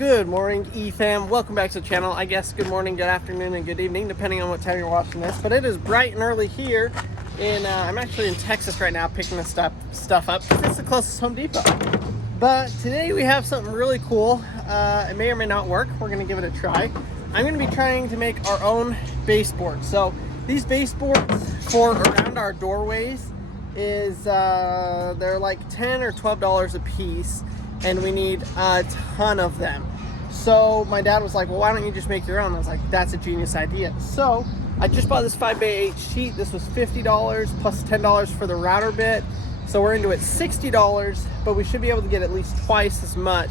Good morning, eFam. Welcome back to the channel. I guess good morning, good afternoon, and good evening, depending on what time you're watching this. But it is bright and early here, and I'm actually in Texas right now picking this stuff up. It's the closest Home Depot. But today we have something really cool. It may or may not work. We're going to give it a try. I'm going to be trying to make our own baseboard. So these baseboards for around our doorways is they're like $10 or $12 a piece, and we need a ton of them. So my dad was like, well, why don't you just make your own? I was like, that's a genius idea. So I just bought this 5x8 sheet. This was $50 plus $10 for the router bit. So we're into it $60, but we should be able to get at least twice as much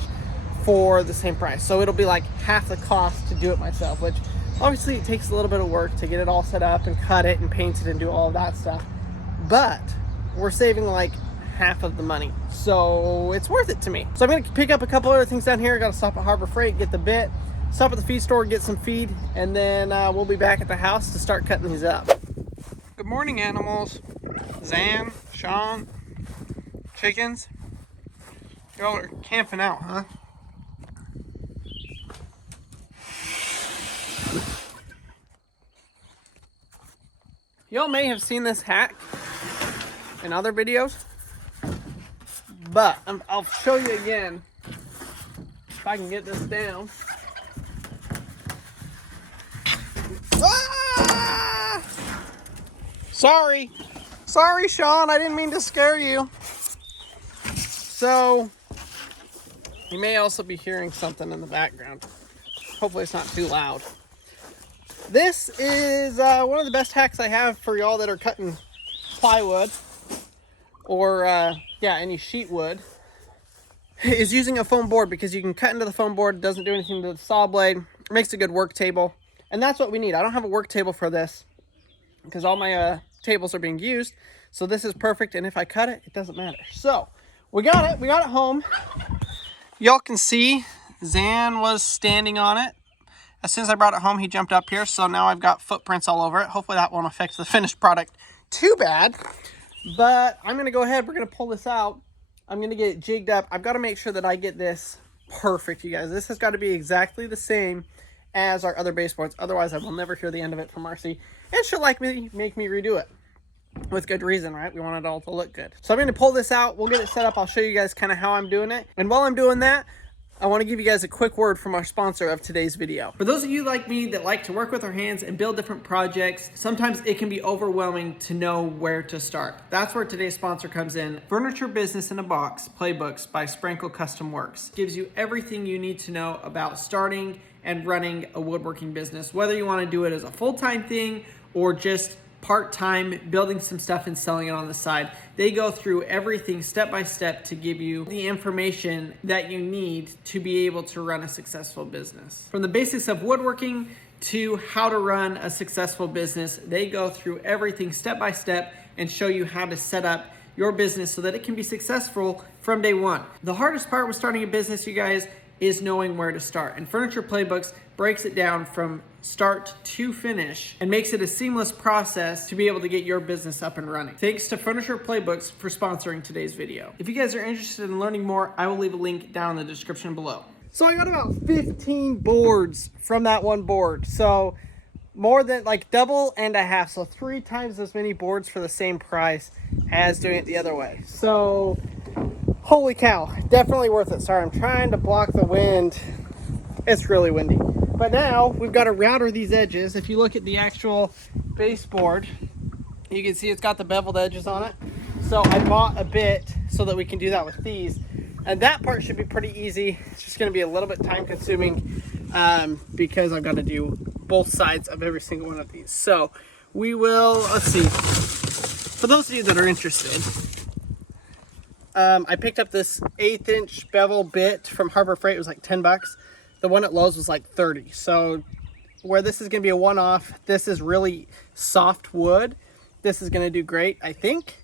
for the same price. So it'll be like half the cost to do it myself, which obviously it takes a little bit of work to get it all set up and cut it and paint it and do all of that stuff. But we're saving like half of the money, so it's worth it to me. So I'm gonna pick up a couple other things down here. I gotta stop at Harbor Freight, get the bit, stop at the feed store, get some feed, and then we'll be back at the house to start cutting these up. Good morning, animals. Zan, Sean, chickens. Y'all are camping out, huh? Y'all may have seen this hack in other videos, but I'll show you again if I can get this down. Ah! Sorry, Sean, I didn't mean to scare you. So you may also be hearing something in the background. Hopefully it's not too loud. This is one of the best hacks I have for y'all that are cutting plywood or any sheet wood, is using a foam board, because you can cut into the foam board. It doesn't do anything to the saw blade. It makes a good work table, and that's what we need. I don't have a work table for this because all my tables are being used, so this is perfect. And if I cut it, it doesn't matter. So we got it home. Y'all can see Zan was standing on it. As soon as I brought it home, he jumped up here, so now I've got footprints all over it. Hopefully that won't affect the finished product too bad. But I'm going to go ahead. We're going to pull this out. I'm going to get it jigged up. I've got to make sure that I get this perfect, you guys. This has got to be exactly the same as our other baseboards. Otherwise, I will never hear the end of it from Marcy. And she'll make me redo it. With good reason, right? We want it all to look good. So I'm going to pull this out. We'll get it set up. I'll show you guys kind of how I'm doing it. And while I'm doing that, I want to give you guys a quick word from our sponsor of today's video. For those of you like me that like to work with our hands and build different projects, sometimes it can be overwhelming to know where to start. That's where today's sponsor comes in. Furniture Business in a Box Playbooks by Sprinkle Custom Works gives you everything you need to know about starting and running a woodworking business, whether you want to do it as a full-time thing or just part-time, building some stuff and selling it on the side. They go through everything step by step to give you the information that you need to be able to run a successful business. From the basics of woodworking to how to run a successful business, they go through everything step by step and show you how to set up your business so that it can be successful from day one. The hardest part with starting a business, you guys, is knowing where to start. And Furniture Playbooks breaks it down from start to finish and makes it a seamless process to be able to get your business up and running. Thanks to Furniture Playbooks for sponsoring today's video. If you guys are interested in learning more, I will leave a link down in the description below. So I got about 15 boards from that one board. So more than like double and a half. So 3 times as many boards for the same price as doing it the other way. So holy cow, definitely worth it. Sorry, I'm trying to block the wind. It's really windy. But now we've got to router these edges. If you look at the actual baseboard, you can see it's got the beveled edges on it. So I bought a bit so that we can do that with these. And that part should be pretty easy. It's just going to be a little bit time consuming because I've got to do both sides of every single one of these. So we will, let's see. For those of you that are interested, I picked up this 1/8 inch bevel bit from Harbor Freight. It was like 10 bucks. The one at Lowe's was like 30. So where this is going to be a one-off, this is really soft wood. This is going to do great, I think.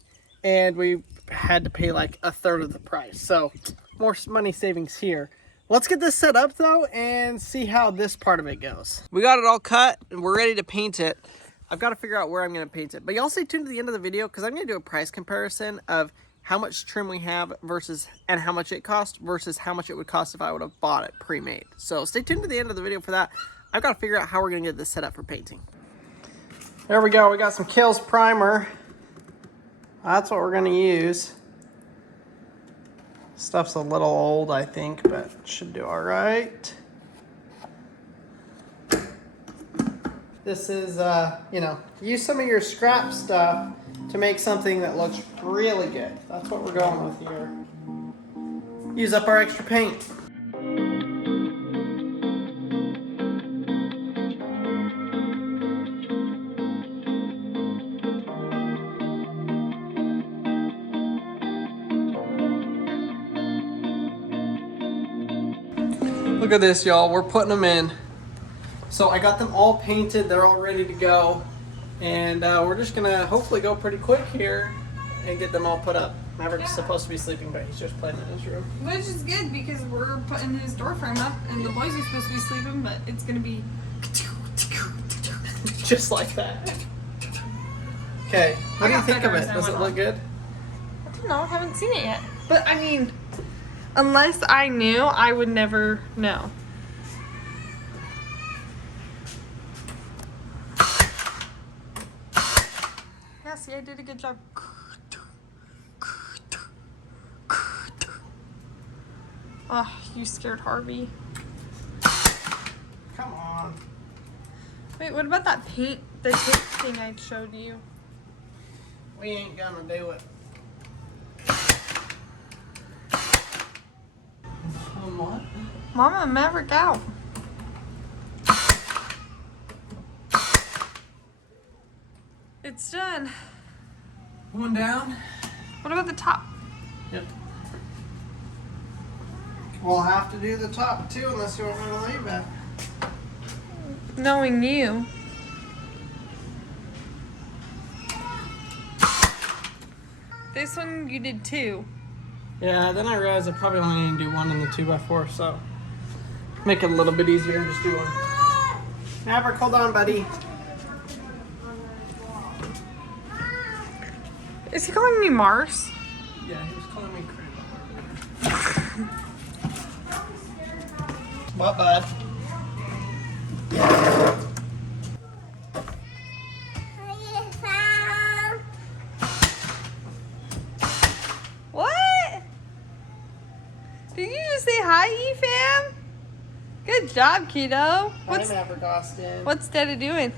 And we had to pay like 1/3 of the price. So more money savings here. Let's get this set up though and see how this part of it goes. We got it all cut and we're ready to paint it. I've got to figure out where I'm going to paint it. But y'all stay tuned to the end of the video because I'm going to do a price comparison of how much trim we have versus and how much it cost versus how much it would cost if I would have bought it pre-made. So stay tuned to the end of the video for that. I've got to figure out how we're going to get this set up for painting. There we go. We got some Kills primer. That's what we're going to use. Stuff's a little old, I think, but should do all right. This is, you know, use some of your scrap stuff to make something that looks really good. That's what we're going with here. Use up our extra paint. Look at this, y'all. We're putting them in. So I got them all painted. They're all ready to go. And we're just going to hopefully go pretty quick here and get them all put up. Maverick's supposed to be sleeping, but he's just playing in his room. Which is good because we're putting his door frame up and the boys are supposed to be sleeping, but it's going to be... just like that. Okay, what do you think of it? Does it look good? I don't know. I haven't seen it yet. But I mean... unless I knew, I would never know. Yeah, see, I did a good job. Oh, you scared Harvey. Come on. Wait, what about that paint, the tape thing I showed you? We ain't gonna do it. What? Mama and Maverick out. It's done. One down. What about the top? Yep. We'll have to do the top too unless you want me to leave it. Knowing you. This one you did 2. Yeah, then I realized I probably only need to do 1 in the 2x4, so make it a little bit easier and just do 1. Maverick, hold on, buddy. Is he calling me Mars? Yeah, he was calling me crazy. What, bud? What? Did you just say hi, E-fam? Good job, kiddo. What's Daddy doing?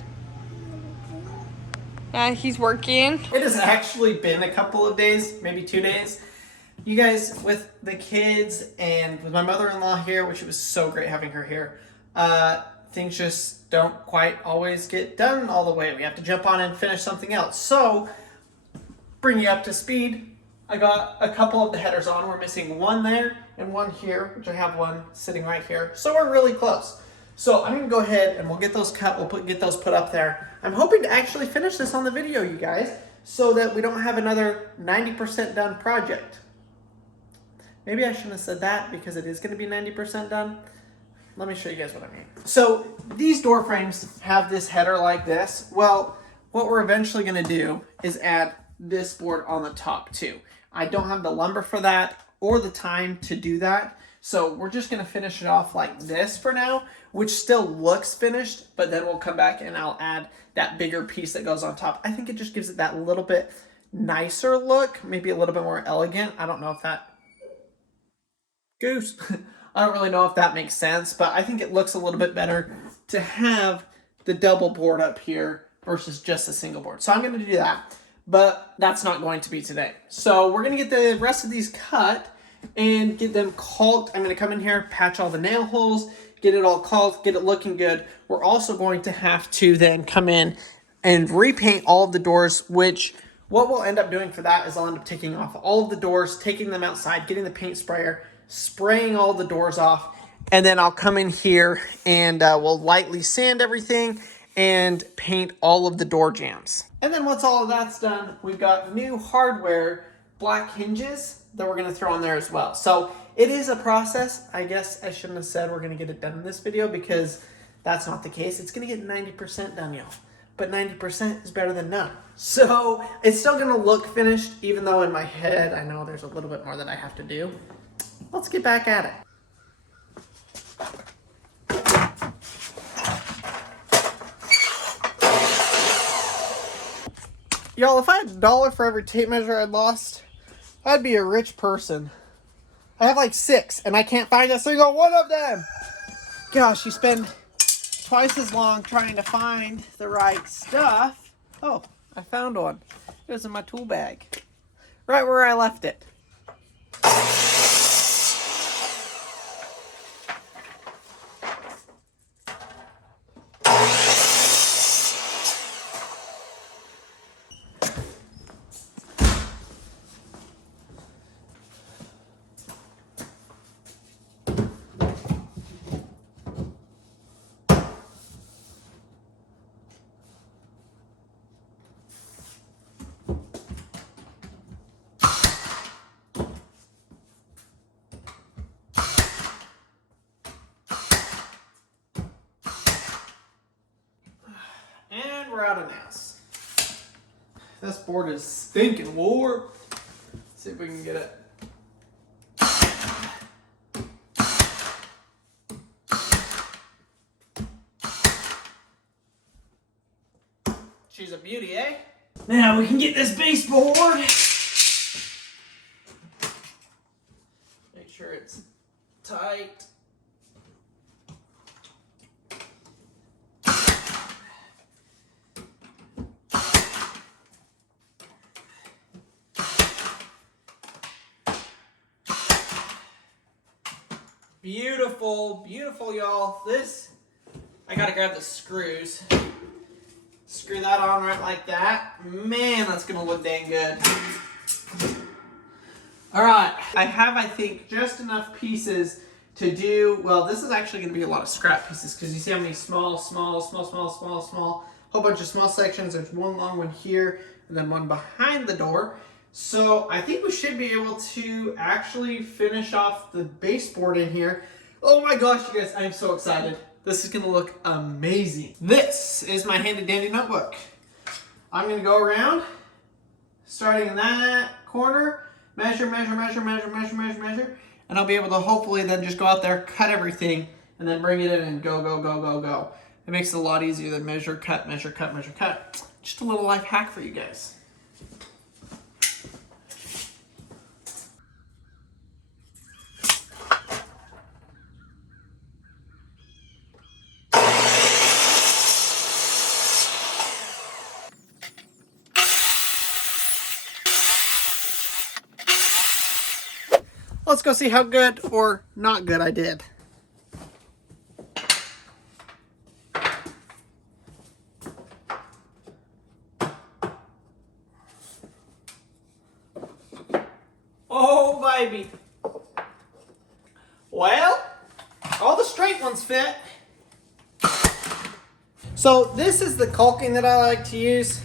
He's working. It has actually been a couple of days, maybe 2 days. You guys, with the kids and with my mother-in-law here, which it was so great having her here, things just don't quite always get done all the way. We have to jump on and finish something else. So, bring you up to speed. I got a couple of the headers on. We're missing 1 there and 1 here, which I have 1 sitting right here. So we're really close. So I'm gonna go ahead and we'll get those cut, get those put up there. I'm hoping to actually finish this on the video, you guys, so that we don't have another 90% done project. Maybe I shouldn't have said that because it is gonna be 90% done. Let me show you guys what I mean. So these door frames have this header like this. Well, what we're eventually gonna do is add this board on the top too. I don't have the lumber for that or the time to do that. So we're just gonna finish it off like this for now, which still looks finished, but then we'll come back and I'll add that bigger piece that goes on top. I think it just gives it that little bit nicer look, maybe a little bit more elegant. I don't know if that... Goose. I don't really know if that makes sense, but I think it looks a little bit better to have the double board up here versus just a single board. So I'm gonna do that, but that's not going to be today. So we're gonna get the rest of these cut and get them caulked. I'm gonna come in here, patch all the nail holes, get it all caulked, get it looking good. We're also going to have to then come in and repaint all of the doors, which what we'll end up doing for that is I'll end up taking off all of the doors, taking them outside, getting the paint sprayer, spraying all the doors off, and then I'll come in here and we'll lightly sand everything and paint all of the door jambs. And then once all of that's done, we've got new hardware, black hinges that we're gonna throw on there as well. So it is a process. I guess I shouldn't have said we're gonna get it done in this video because that's not the case. It's gonna get 90% done, y'all. but 90% is better than none. So it's still gonna look finished, even though in my head I know there's a little bit more that I have to do. Let's get back at it. Y'all, if I had $1 for every tape measure I'd lost, I'd be a rich person. I have like 6, and I can't find a single one of them. Gosh, you spend twice as long trying to find the right stuff. Oh, I found one. It was in my tool bag. Right where I left it. And we're out of nails. This board is stinking warped. Let's see if we can get it. She's a beauty, eh? Now we can get this baseboard. Make sure it's tight. Beautiful, beautiful, y'all. This, I gotta grab the screws. Screw that on right like that. Man, that's gonna look dang good. All right, I have, I think, just enough pieces to do, well, this is actually gonna be a lot of scrap pieces because you see how many small, whole bunch of small sections. There's one long one here and then one behind the door. So I think we should be able to actually finish off the baseboard in here. Oh my gosh, you guys, I'm so excited. This is gonna look amazing. This is my handy dandy notebook. I'm gonna go around, starting in that corner, measure, and I'll be able to hopefully then just go out there, cut everything, and then bring it in and go. It makes it a lot easier than measure, cut. Just a little life hack for you guys. Let's go see how good or not good I did. Oh, baby. Well, all the straight ones fit. So this is the caulking that I like to use,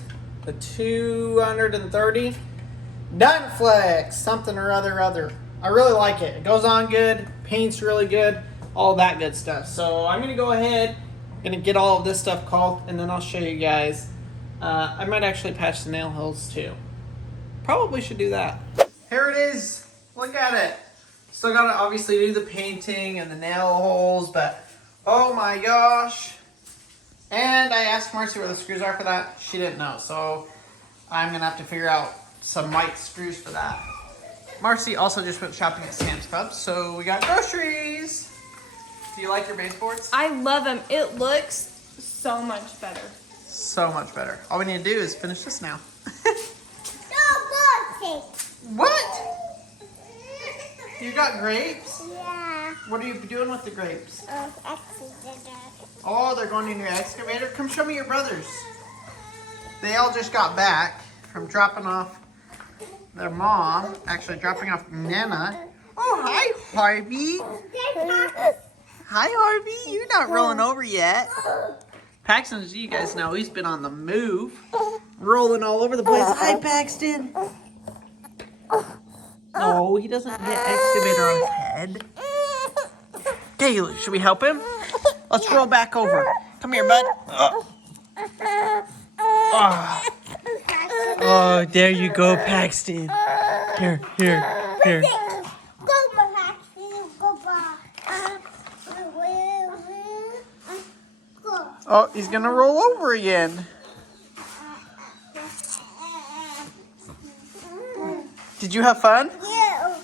the 230. Dynaflex, something or other. I really like it. It goes on good, paint's really good, all that good stuff. So I'm gonna go ahead and get all of this stuff caulked, and then I'll show you guys. I might actually patch the nail holes too. Probably should do that. Here it is. Look at it. Still gotta obviously do the painting and the nail holes, but oh my gosh. And I asked Marcy where the screws are for that. She didn't know, so I'm gonna have to figure out some white screws for that. Marcy also just went shopping at Sam's Club, so we got groceries. Do you like your baseboards? I love them. It looks so much better. So much better. All we need to do is finish this now. What? You got grapes? Yeah. What are you doing with the grapes? Excavator. Oh, they're going in your excavator? Come show me your brothers. They all just got back from dropping off their mom, actually dropping off Nana. Oh, hi, Harvey. Hi, Harvey. You're not rolling over yet. Paxton, as you guys know, he's been on the move, rolling all over the place. Hi, Paxton. No, he doesn't get excavator on his head. Okay, should we help him? Let's roll back over. Come here, bud. Oh, oh, there you go, Paxton. Here. Oh, he's gonna roll over again. Did you have fun? Yeah,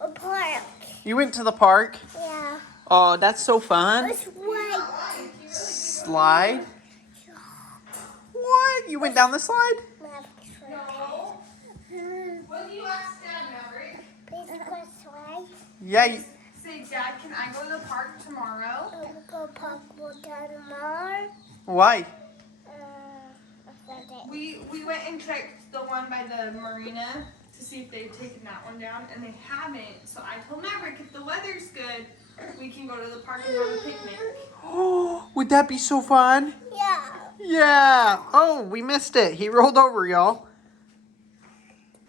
a park. You went to the park? Yeah. Oh, that's so fun. It's white. Slide? What? You went down the slide? No. What do you ask Dad, Maverick? Please go slide. Yeah. Say, Dad, can I go to the park tomorrow? Go park tomorrow. Why? We went and checked the one by the marina to see if they'd taken that one down, and they haven't. So I told Maverick, if the weather's good, we can go to the park and have a picnic. Oh, would that be so fun? Yeah. Yeah. Oh, we missed it. He rolled over, y'all.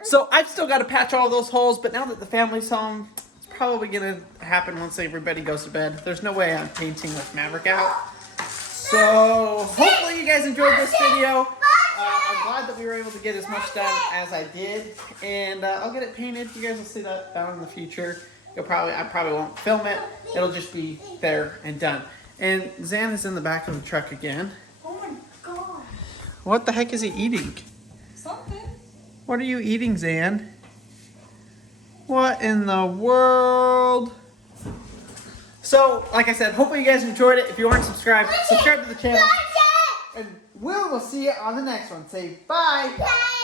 So I've still got to patch all those holes, but now that the family's home, it's probably going to happen once everybody goes to bed. There's no way I'm painting with Maverick out. So hopefully you guys enjoyed this video. I'm glad that we were able to get as much done as I did. And I'll get it painted. You guys will see that down in the future. I probably won't film it. It'll just be there and done. And Zan is in the back of the truck again. Oh my God. What the heck is he eating? Something. What are you eating, Zan? What in the world? So, like I said, hopefully you guys enjoyed it. If you aren't subscribed, subscribe to the channel. And we'll see you on the next one. Say bye. Bye.